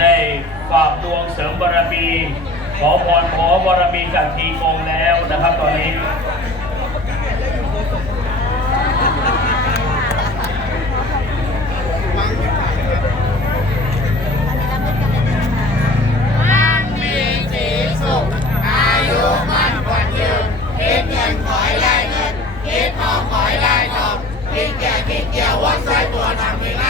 ได้ฝากดวงเสริมบารมีขอพรขอบารมีจากทีกงแล้วนะครับตอนนี้กินคิดทอเกียได้ทองพิงแกินเกียววัดไส้ตัวทางไม่ไร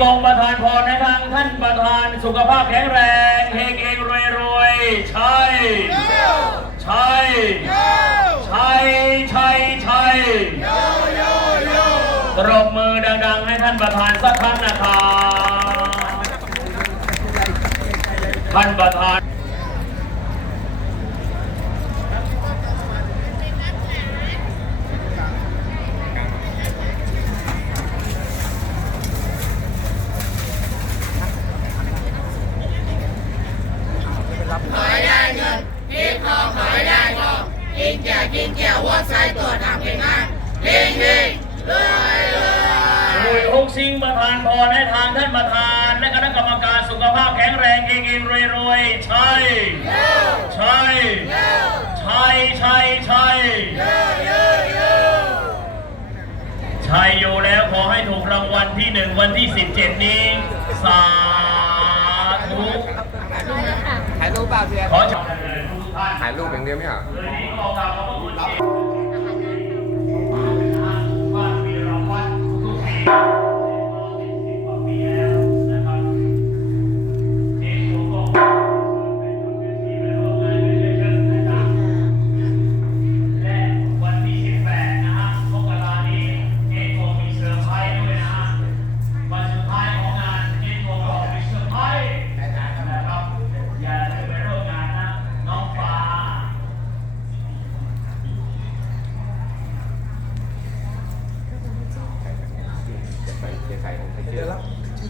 ทีกงประธานพรในทางท่านประธานสุขภาพแข็งแรงเฮงเองรวยรวยใช่ใช่ใช่ใช่ใช่ตรบมือดังๆ ให้ท่านประธานสักครั้งนะครับท่านประธาน ขอยได้เงินคิด ทองขอยได้ทองคิดแก่คิดเกี่ยววัดไส้ตัวทางไปล่างเฮงเฮงรวยรวยหน่วยฮกซิงประธานพรให้ทางท่านประธาน และคณะกรรมการสุขภาพแข็งแรงเฮงเฮงรวยรวยใช่ใช่ใช่ใช่ใช่ใช่อยู่แล้วขอให้ถูกรางวัลที่หนึ่งวันที่ 17 นี้ สาธุ ถ่ายรูปเปล่าเพียขอเชิญเลยทุกท่านถ่ายรูปอย่างเดียวไม่เหรอ จะไปจะใส่ใส่เยอะแล้ว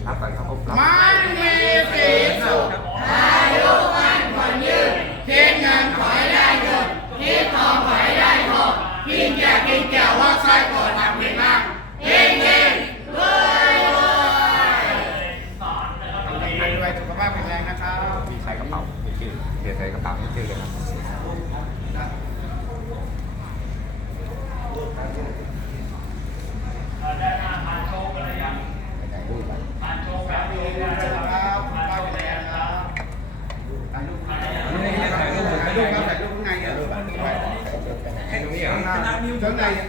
รับก่อนครับผมมั่งมีสีสุขอายุมั่นขวัญยืนคิดเงินขอยได้เงินคิดทองขอยได้ทองกินแก่กินแก่วัดไส้ตัวทางไปล่างเฮงเฮงรวยรวยด้วยสุขภาพแข็งแรงนะครับมีใส่กระเป๋ามีชื่อเดี๋ยวใส่กระเป๋ามีชื่อเลยครับ ได้มาทานโชว์กันหรือยัง ถ่ายรูปไป ทานโชว์แบบนี้นะครับทานโชว์กันยังครับ ถ่ายรูป ถ่ายรูปถ่ายรู